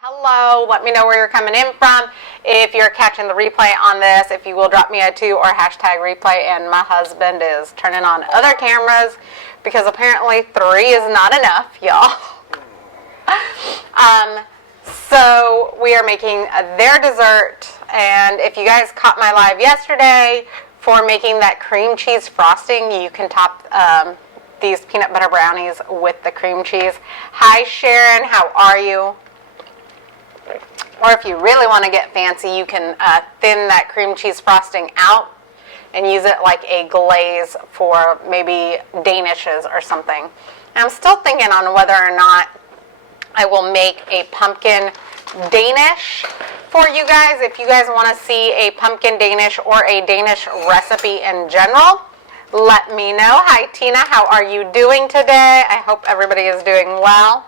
Hello, let me know where you're coming in from. If you're catching the replay on this, if you will drop me a 2 or hashtag replay. And my husband is turning on other cameras because apparently 3 is not enough, y'all. So we are making their dessert, and if you guys caught my live yesterday for making that cream cheese frosting, you can top these peanut butter brownies with the cream cheese. Hi Sharon, how are you? Or if you really want to get fancy, you can thin that cream cheese frosting out and use it like a glaze for maybe Danishes or something. And I'm still thinking on whether or not I will make a pumpkin Danish for you guys. If you guys want to see a pumpkin Danish or a Danish recipe in general, let me know. Hi Tina, how are you doing today? I hope everybody is doing well.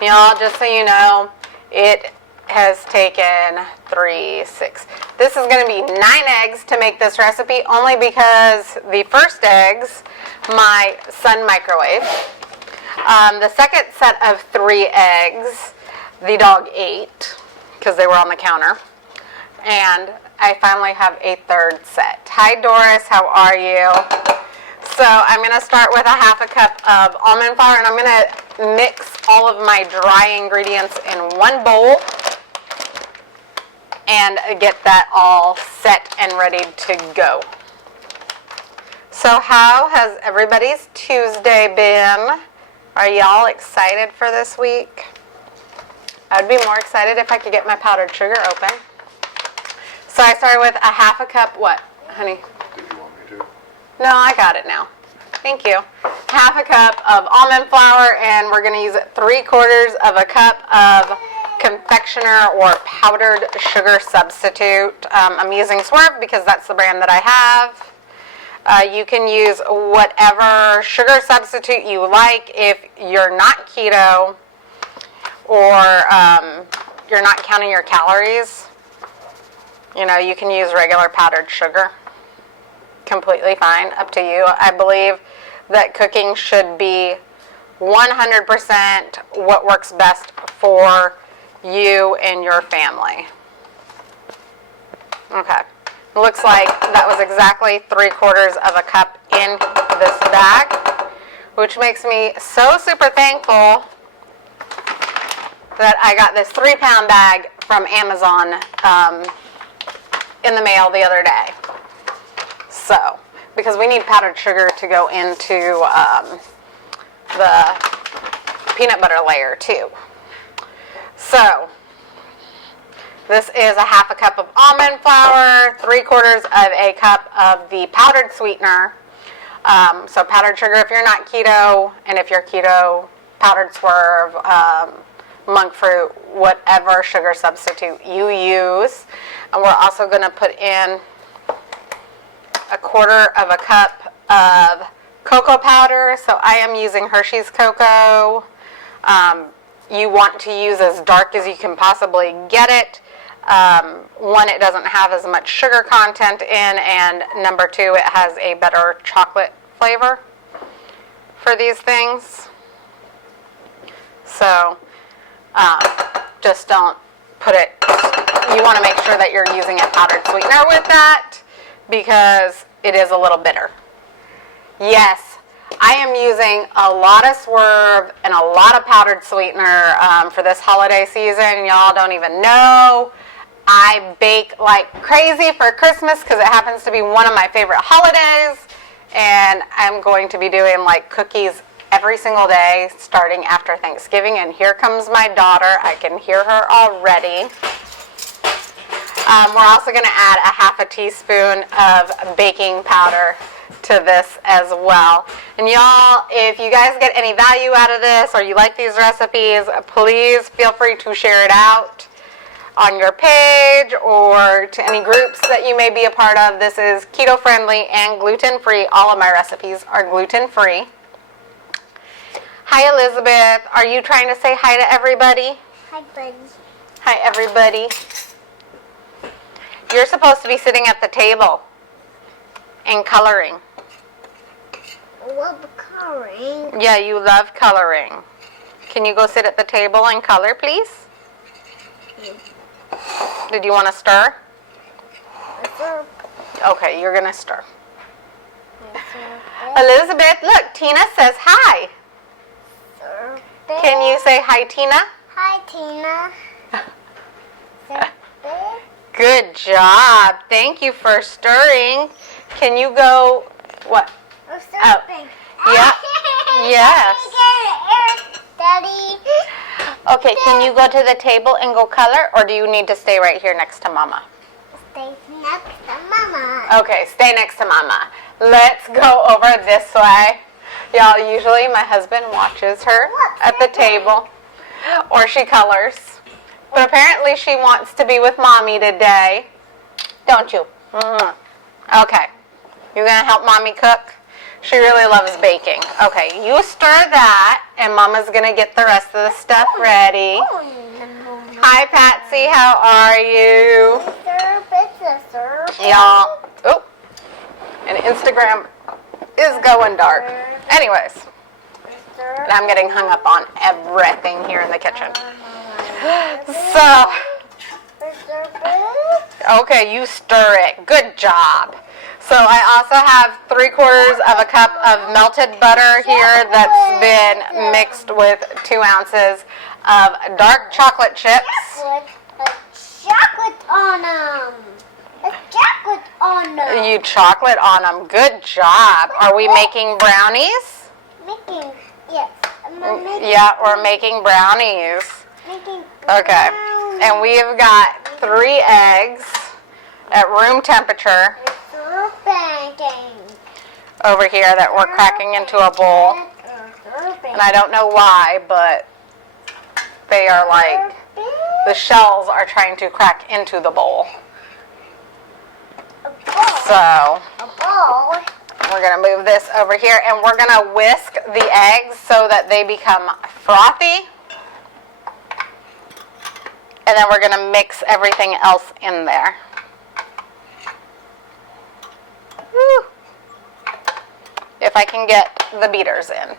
Y'all, just so you know, it has taken 3, 6. This is going to be 9 eggs to make this recipe, only because the first eggs my son microwaved. The second set of 3 eggs, the dog ate because they were on the counter. And I finally have a 3rd set. Hi Doris, how are you? So I'm going to start with a 1/2 cup of almond flour, and I'm going to mix all of my dry ingredients in one bowl and get that all set and ready to go. So how has everybody's Tuesday been? Are y'all excited for this week? I'd be more excited if I could get my powdered sugar open. So I started with a 1/2 cup, what, honey? Did you want me to? No, I got it now. Thank you. 1/2 cup of almond flour, and we're going to use 3/4 of a cup of confectioner or powdered sugar substitute. I'm using Swerve because that's the brand that I have. You can use whatever sugar substitute you like if you're not keto or you're not counting your calories. You know, you can use regular powdered sugar. Completely fine, up to you. I believe that cooking should be 100% what works best for you and your family. Okay. Looks like that was exactly 3/4 of a cup in this bag, which makes me so super thankful that I got this 3-pound bag from Amazon in the mail the other day. So, because we need powdered sugar to go into the peanut butter layer too. So, this is a 1/2 cup of almond flour, 3/4 of a cup of the powdered sweetener. So powdered sugar if you're not keto, and if you're keto, powdered Swerve, monk fruit, whatever sugar substitute you use. And we're also going to put in 1/4 of a cup of cocoa powder. So I am using Hershey's cocoa. You want to use as dark as you can possibly get it. 1, it doesn't have as much sugar content in, and number 2, it has a better chocolate flavor for these things. So just don't put it, you want to make sure that you're using a powdered sweetener with that because it is a little bitter. Yes, I am using a lot of Swerve and a lot of powdered sweetener for this holiday season. Y'all don't even know. I bake like crazy for Christmas because it happens to be one of my favorite holidays, and I'm going to be doing like cookies every single day starting after Thanksgiving. And here comes my daughter. I can hear her already. We're also going to add a 1/2 teaspoon of baking powder to this as well. And y'all, if you guys get any value out of this or you like these recipes, please feel free to share it out on your page or to any groups that you may be a part of. This is keto friendly and gluten free. All of my recipes are gluten free. Hi Elizabeth, are you trying to say hi to everybody? Hi, friends. Hi everybody. You're supposed to be sitting at the table and coloring. Love coloring. Yeah, you love coloring. Can you go sit at the table and color, please? Did you want to stir? Stir. Okay, you're going to stir. Elizabeth, look, Tina says hi. Can you say hi, Tina? Hi, Tina. Good job. Thank you for stirring. Can you go, what? Oh. Yeah. Yes. Daddy. Okay, can you go to the table and go color, or do you need to stay right here next to Mama? Stay next to Mama. Okay, stay next to Mama. Let's go over this way. Y'all, usually my husband watches her at the table, or she colors. But apparently she wants to be with Mommy today. Don't you? Okay. You're going to help Mommy cook? She really loves baking. Okay, you stir that, and Mama's going to get the rest of the stuff ready. Hi, Patsy. How are you? Y'all. Oh, and Instagram is going dark. Anyways, and I'm getting hung up on everything here in the kitchen. So, okay, you stir it. Good job. So I also have 3/4 of a cup of melted butter here that's been mixed with 2 ounces of dark chocolate chips. Chocolate on them. Chocolate on them. You chocolate on them. Good job. Are we making brownies? Making, yes. Yeah, we're making brownies. Okay. And we've got 3 eggs at room temperature over here that we're cracking into a bowl. And I don't know why, but they are like, the shells are trying to crack into the bowl. So, we're going to move this over here, and we're going to whisk the eggs so that they become frothy. And then we're going to mix everything else in there. Woo. If I can get the beaters in.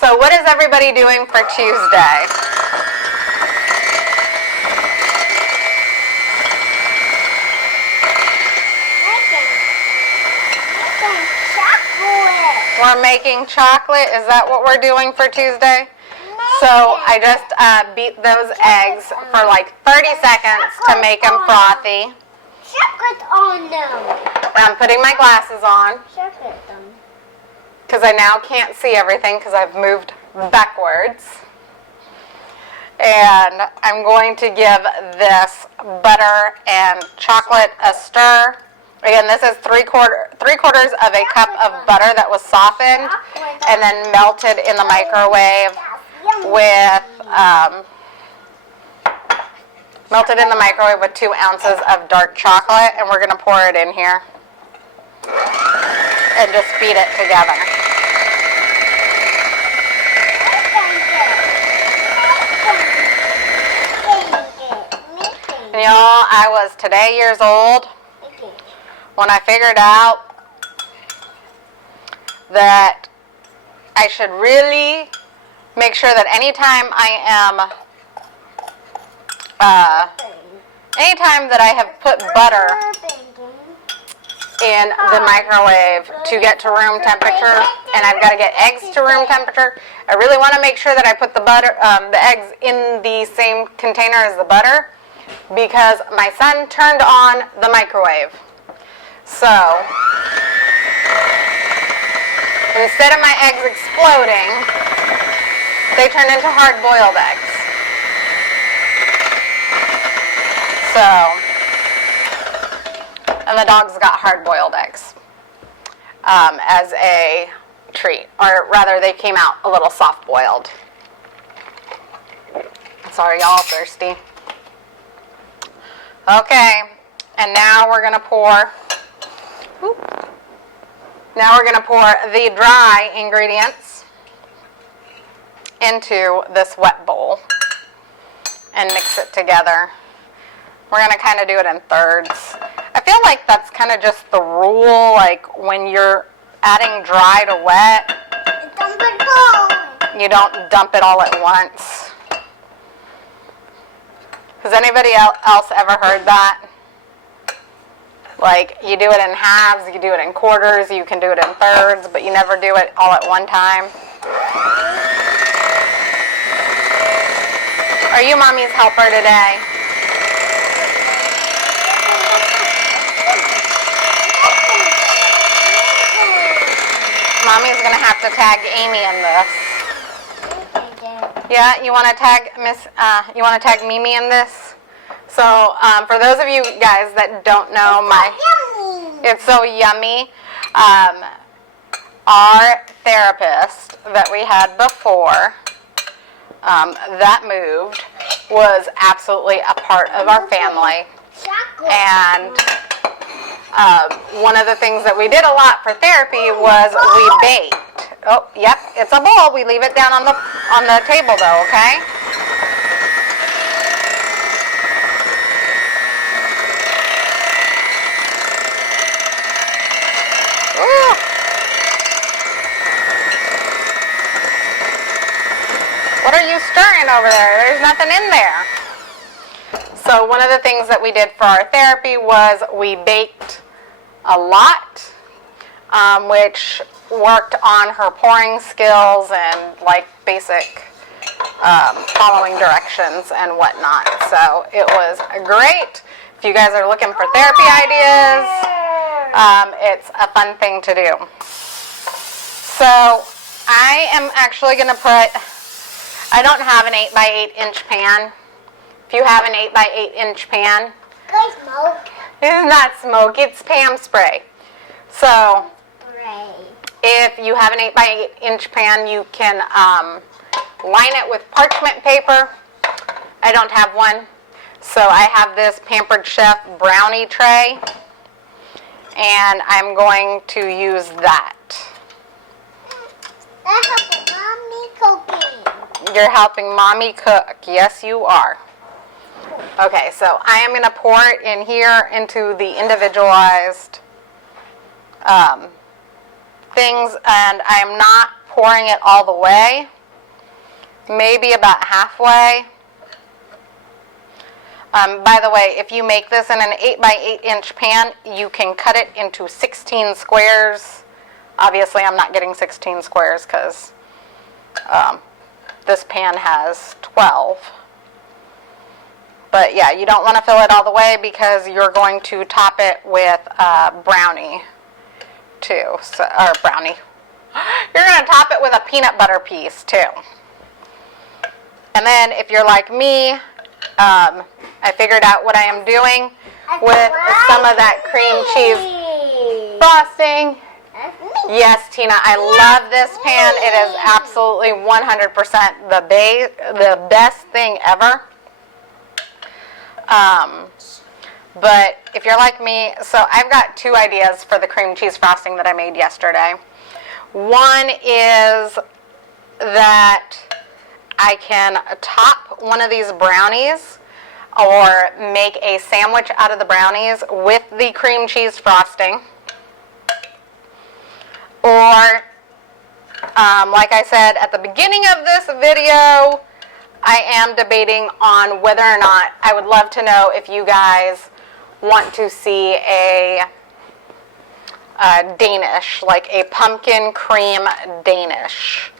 So what is everybody doing for Tuesday? We're making chocolate. Is that what we're doing for Tuesday? So I just beat those eggs for like 30 seconds to make them frothy. Chocolate on them. And I'm putting my glasses on Chocolate them. because I now can't see everything because I've moved backwards. And I'm going to give this butter and chocolate a stir. Again, this is 3/4 of a cup of butter that was softened and then melted in the microwave with 2 ounces of dark chocolate, and we're going to pour it in here and just beat it together. And y'all, I was today years old when I figured out that I should really make sure that anytime that I have put butter in the microwave to get to room temperature, and I've got to get eggs to room temperature, I really want to make sure that I put the eggs in the same container as the butter, because my son turned on the microwave. So, instead of my eggs exploding, they turned into hard-boiled eggs. So, and the dogs got hard-boiled eggs as a treat. Or rather, they came out a little soft-boiled. Sorry, y'all thirsty. Okay, and now we're going to pour... Now we're going to pour the dry ingredients into this wet bowl and mix it together. We're going to kind of do it in thirds. I feel like that's kind of just the rule, like when you're adding dry to wet. you don't dump it all at once. Has anybody else ever heard that? Like, you do it in halves, you do it in quarters, you can do it in thirds, but you never do it all at one time. Are you Mommy's helper today? Mommy's going to have to tag Amy in this. Yeah, you want to tag Mimi in this? So, for those of you guys that don't know, it's so yummy. Our therapist that we had before that moved was absolutely a part of our family. And one of the things that we did a lot for therapy was we baked. Oh, yep, it's a bowl. We leave it down on the table though, okay? Ooh. What are you stirring over there? There's nothing in there. So one of the things that we did for our therapy was we baked a lot, which worked on her pouring skills and like basic following directions and whatnot. So it was great. If you guys are looking for therapy ideas, it's a fun thing to do. So I am actually going to I don't have an 8x8 inch pan. If you have an 8x8 inch pan, Smoke. it's not smoke, it's Pam spray. So if you have an 8x8 inch pan, you can line it with parchment paper. I don't have one. So I have this Pampered Chef brownie tray, and I'm going to use that. Mommy cooking. You're helping Mommy cook. Yes, you are. Okay, so I am going to pour it in here into the individualized things, and I am not pouring it all the way. Maybe about halfway. By the way, if you make this in an 8x8 inch pan, you can cut it into 16 squares. Obviously, I'm not getting 16 squares because this pan has 12. But yeah, you don't want to fill it all the way because you're going to top it with brownie too. Or brownie. You're going to top it with a peanut butter piece too. And then if you're like me, I figured out what I am doing with some of that cream cheese frosting. Yes, Tina, I love this pan. It is absolutely 100% the best thing ever. But if you're like me, so I've got two ideas for the cream cheese frosting that I made yesterday. One is that I can top one of these brownies or make a sandwich out of the brownies with the cream cheese frosting. Or, like I said at the beginning of this video, I am debating on whether or not I would love to know if you guys want to see a Danish, like a pumpkin cream Danish.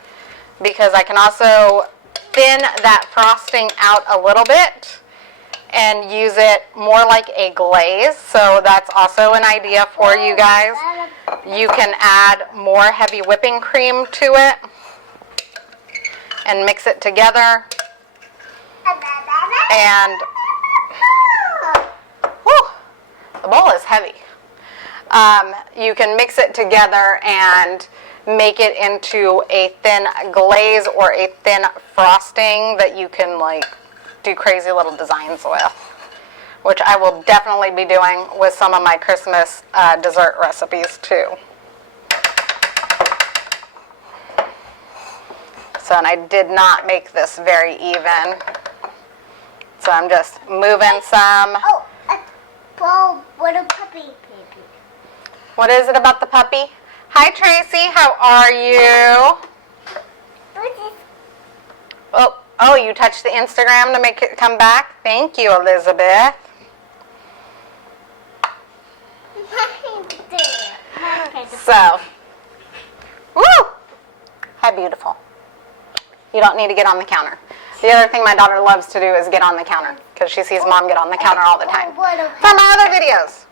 Because I can also thin that frosting out a little bit and use it more like a glaze. So that's also an idea for you guys. You can add more heavy whipping cream to it and mix it together. And whew, the bowl is heavy. You can mix it together and make it into a thin glaze or a thin frosting that you can like do crazy little designs with, which I will definitely be doing with some of my Christmas dessert recipes too. So, and I did not make this very even. So I'm just moving some. Oh, a bowl with a puppy baby. What is it about the puppy? Hi Tracy, how are you? Oh, you touched the Instagram to make it come back? Thank you, Elizabeth. So, woo! How beautiful. You don't need to get on the counter. The other thing my daughter loves to do is get on the counter because she sees Mom get on the counter all the time. From my other videos.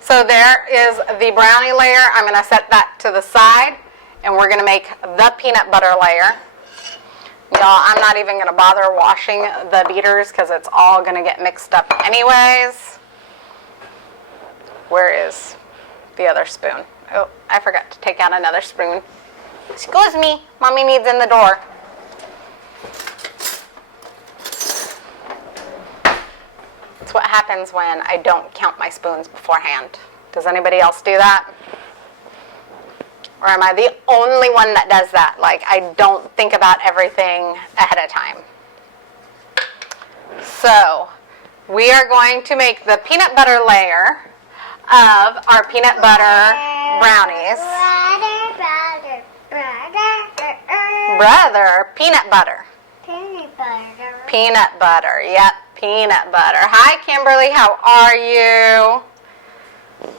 So there is the brownie layer. I'm going to set that to the side, and we're going to make the peanut butter layer. Y'all, I'm not even going to bother washing the beaters because it's all going to get mixed up anyways. Where is the other spoon? Oh, I forgot to take out another spoon. Excuse me, Mommy needs in the door. It's what happens when I don't count my spoons beforehand. Does anybody else do that? Or am I the only one that does that? Like, I don't think about everything ahead of time. So, we are going to make the peanut butter layer of our peanut butter brownies. Brother, peanut butter. Peanut butter. Peanut butter, yep, peanut butter. Hi, Kimberly, how are you?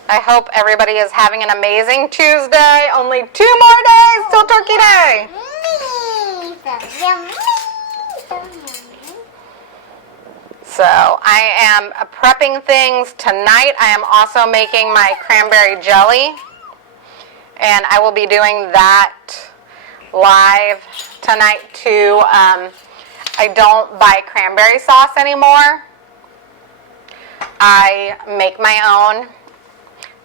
I hope everybody is having an amazing Tuesday. Only 2 more days till Turkey Day. So I am prepping things tonight. I am also making my cranberry jelly. And I will be doing that live tonight too. I don't buy cranberry sauce anymore. I make my own.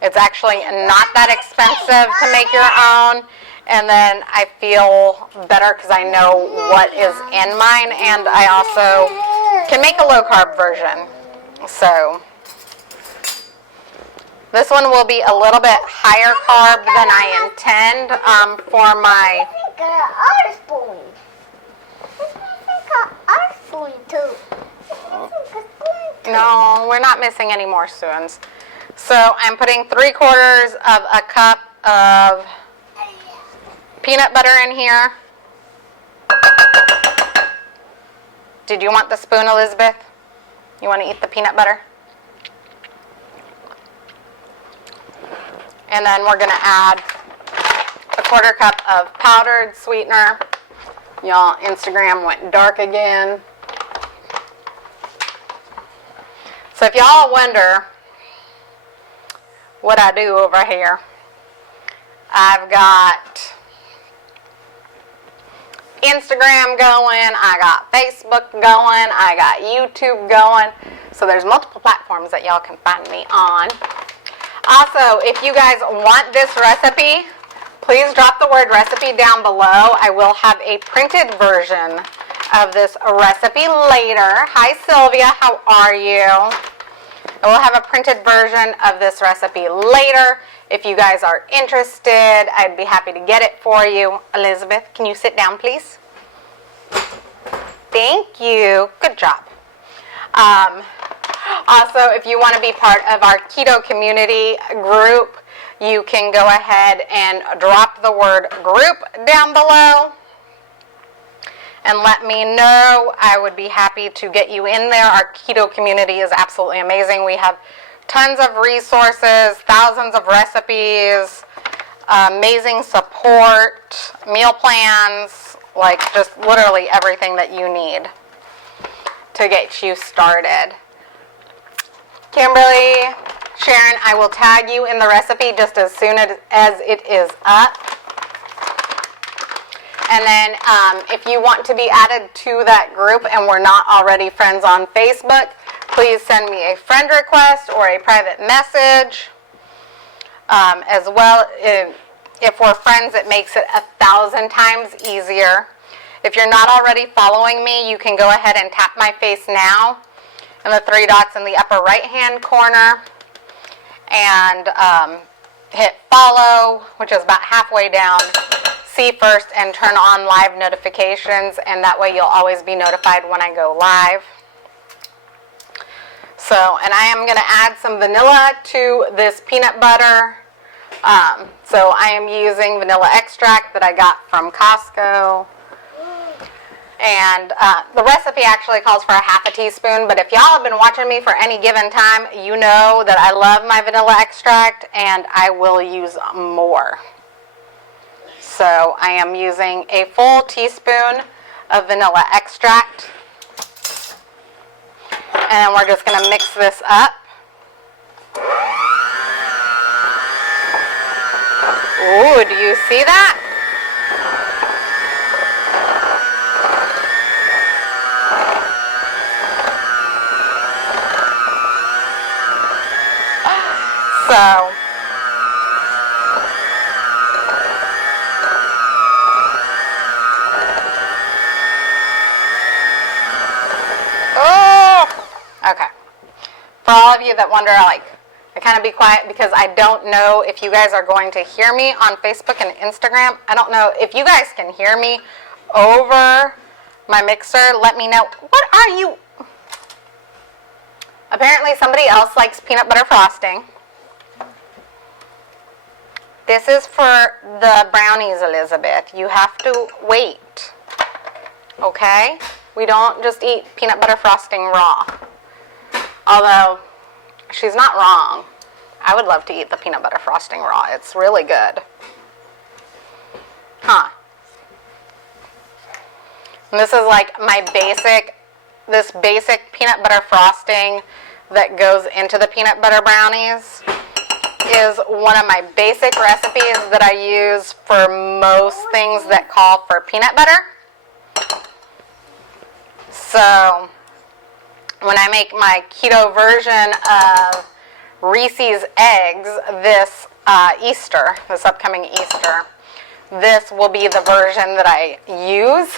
It's actually not that expensive to make your own. And then I feel better because I know what is in mine. And I also can make a low carb version. So this one will be a little bit higher carb than I intend for my... No, we're not missing any more spoons. So I'm putting 3/4 of a cup of peanut butter in here. Did you want the spoon, Elizabeth? You want to eat the peanut butter? And then we're going to add a 1/4 cup of powdered sweetener. Y'all, Instagram went dark again. So if y'all wonder what I do over here, I've got Instagram going, I got Facebook going, I got YouTube going. So there's multiple platforms that y'all can find me on. Also, if you guys want this recipe, please drop the word recipe down below. I will have a printed version of this recipe later. Hi Sylvia, how are you? I will have a printed version of this recipe later. If you guys are interested, I'd be happy to get it for you. Elizabeth, can you sit down, please? Thank you. Good job. Also, if you want to be part of our keto community group, you can go ahead and drop the word group down below and let me know. I would be happy to get you in there. Our keto community is absolutely amazing. We have tons of resources, thousands of recipes, amazing support, meal plans, like just literally everything that you need to get you started. Kimberly, Sharon, I will tag you in the recipe just as soon as it is up. And then if you want to be added to that group and we're not already friends on Facebook, please send me a friend request or a private message. As well, if we're friends, it makes it 1,000 times easier. If you're not already following me, you can go ahead and tap my face now and the 3 dots in the upper right hand corner and hit follow, which is about halfway down. See first and turn on live notifications, and that way you'll always be notified when I go live. So, and I am going to add some vanilla to this peanut butter. So I am using vanilla extract that I got from Costco. And the recipe actually calls for a half a teaspoon, but if y'all have been watching me for any given time, you know that I love my vanilla extract and I will use more. So I am using a full teaspoon of vanilla extract. And we're just going to mix this up. Ooh, do you see that? So, okay. For all of you that wonder, like, I kind of be quiet because I don't know if you guys are going to hear me on Facebook and Instagram. I don't know if you guys can hear me over my mixer. Let me know. What are you? Apparently somebody else likes peanut butter frosting. This is for the brownies, Elizabeth. You have to wait. Okay? We don't just eat peanut butter frosting raw. Although, she's not wrong. I would love to eat the peanut butter frosting raw. It's really good. Huh. And this is like my this basic peanut butter frosting that goes into the peanut butter brownies is one of my basic recipes that I use for most things that call for peanut butter. So when I make my keto version of Reese's eggs this Easter, this upcoming Easter, this will be the version that I use.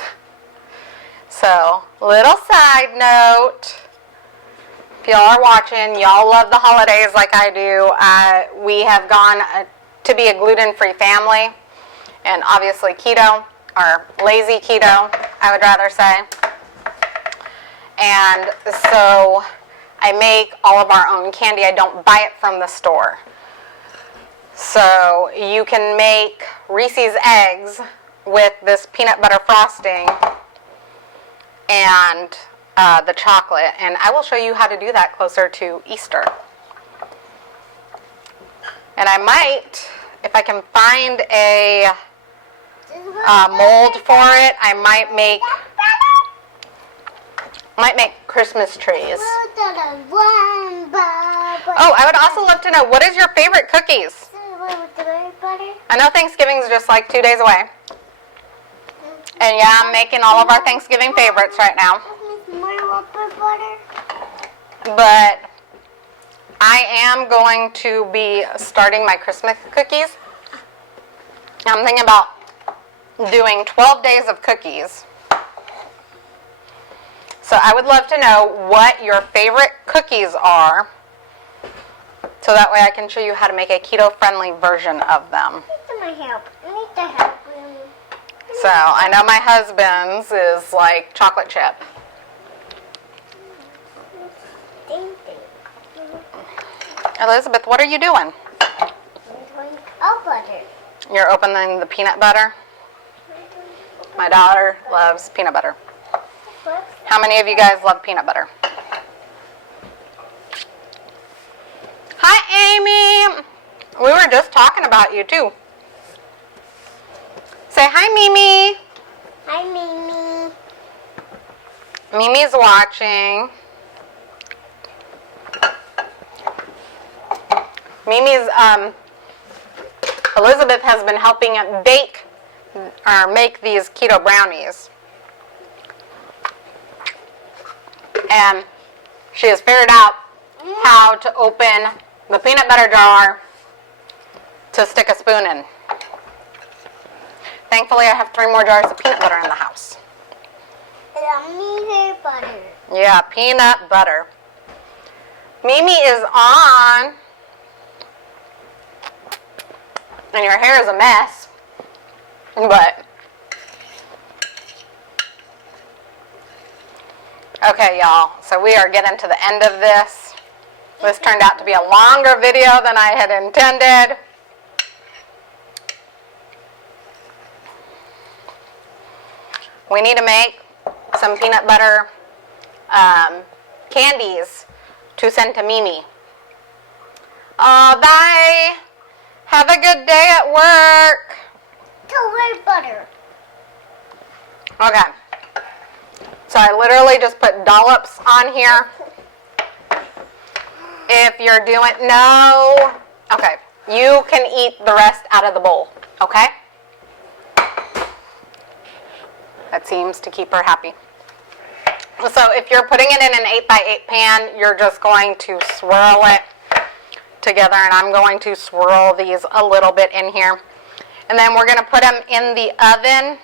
So, little side note, if y'all are watching, y'all love the holidays like I do. We have gone to be a gluten-free family, and obviously keto, or lazy keto, I would rather say. And so I make all of our own candy. I don't buy it from the store. So you can make Reese's eggs with this peanut butter frosting and the chocolate. And I will show you how to do that closer to Easter. And I might, if I can find a mold for it, I might make Christmas trees. Oh, I would also love to know, what is your favorite cookies? I know Thanksgiving's just like 2 days away. And yeah, I'm making all of our Thanksgiving favorites right now. But I am going to be starting my Christmas cookies. I'm thinking about doing 12 days of cookies. So I would love to know what your favorite cookies are, so that way I can show you how to make a keto-friendly version of them. I need the help. So I know my husband's is like chocolate chip. Elizabeth, what are you doing? I'm doing butter. You're opening the peanut butter? My daughter loves peanut butter. How many of you guys love peanut butter? Hi, Amy. We were just talking about you, too. Say hi, Mimi. Hi, Mimi. Mimi's watching. Mimi's, Elizabeth has been helping bake or make these keto brownies. And she has figured out how to open the peanut butter jar to stick a spoon in. Thankfully, I have 3 more jars of peanut butter in the house. Peanut butter. Yeah, peanut butter. Mimi is on. And your hair is a mess. But okay, y'all, so we are getting to the end of this. This turned out to be a longer video than I had intended. We need to make some peanut butter candies to send to Mimi. Bye. Have a good day at work. Peanut butter. Okay. So I literally just put dollops on here. If you're doing, no. Okay. You can eat the rest out of the bowl. Okay? That seems to keep her happy. So if you're putting it in an 8x8 pan, you're just going to swirl it together, and I'm going to swirl these a little bit in here. And then we're going to put them in the oven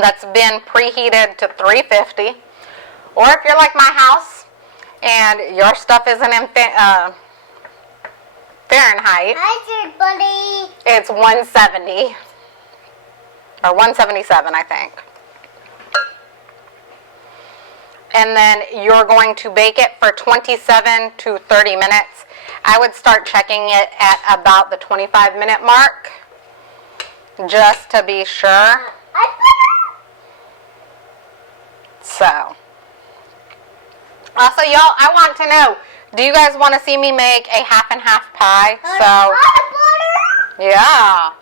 that's been preheated to 350. Or if you're like my house and your stuff isn't in Fahrenheit, Hi, there, buddy. it's 170 or 177, I think. And then you're going to bake it for 27 to 30 minutes. I would start checking it at about the 25-minute mark, just to be sure. So, also, y'all, I want to know, do you guys want to see me make a half and half pie? So, yeah,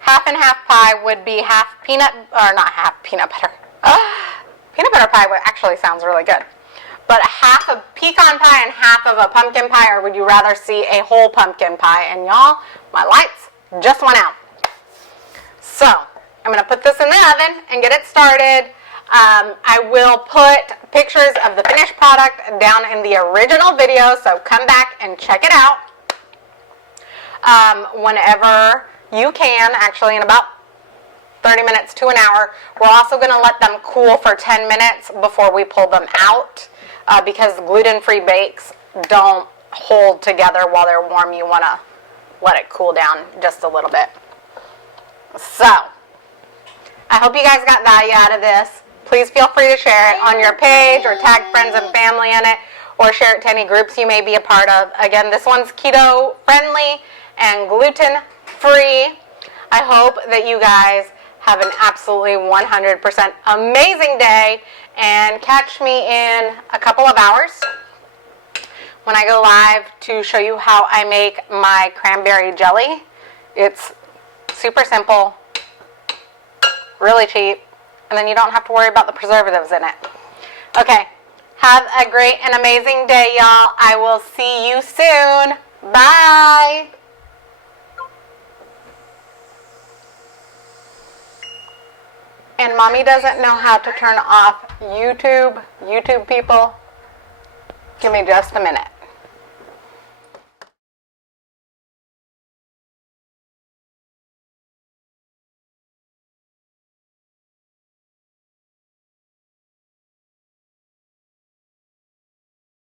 half and half pie would be half peanut, or not half peanut butter. Peanut butter pie actually sounds really good. But half a pecan pie and half of a pumpkin pie, or would you rather see a whole pumpkin pie? And y'all, my lights just went out. So, I'm going to put this in the oven and get it started. I will put pictures of the finished product down in the original video, so come back and check it out whenever you can, actually in about 30 minutes to an hour. We're also going to let them cool for 10 minutes before we pull them out because gluten-free bakes don't hold together while they're warm. You want to let it cool down just a little bit. So, I hope you guys got value out of this. Please feel free to share it on your page or tag friends and family in it, or share it to any groups you may be a part of. Again, this one's keto friendly and gluten free. I hope that you guys have an absolutely 100% amazing day, and catch me in a couple of hours when I go live to show you how I make my cranberry jelly. It's super simple, really cheap, and then you don't have to worry about the preservatives in it. Okay, have a great and amazing day, y'all. I will see you soon. Bye. And Mommy doesn't know how to turn off YouTube. YouTube people, give me just a minute.